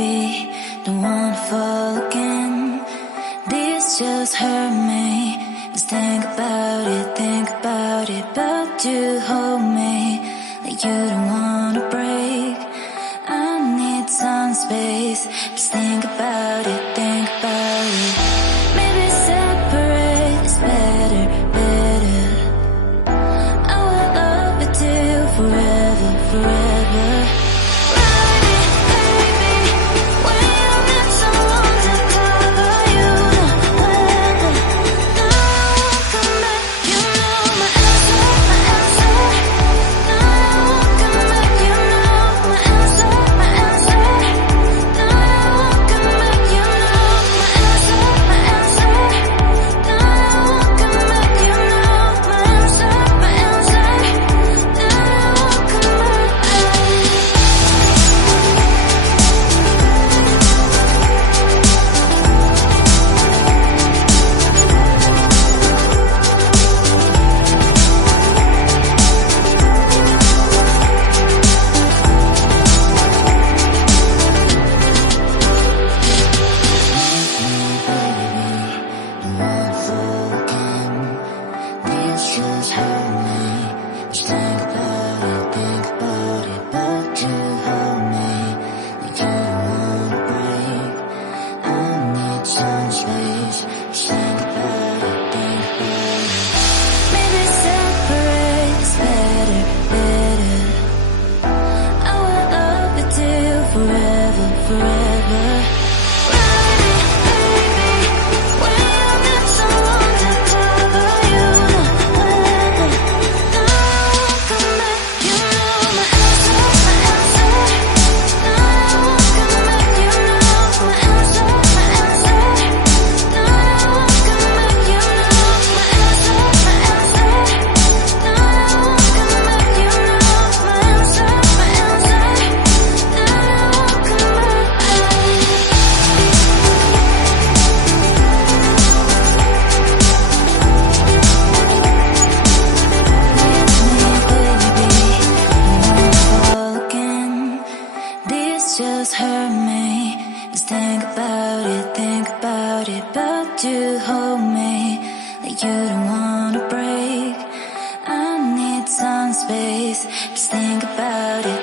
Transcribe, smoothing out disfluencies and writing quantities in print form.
baby, don't wanna fall again. This just hurt me. Just think about it, but you hold me like you don't wanna break. I need some space. Just think about it, Maybe separate is better, better. I will love you till forever, forever. Just hurt me. Just think about it, but you hold me like you don't wanna break. I need some space. Just think about it, Maybe separate is better, better. I will love you till forever, forever. Just hurt me. Just think about it, but you hold me like you don't wanna break. I need some space. Just think about it.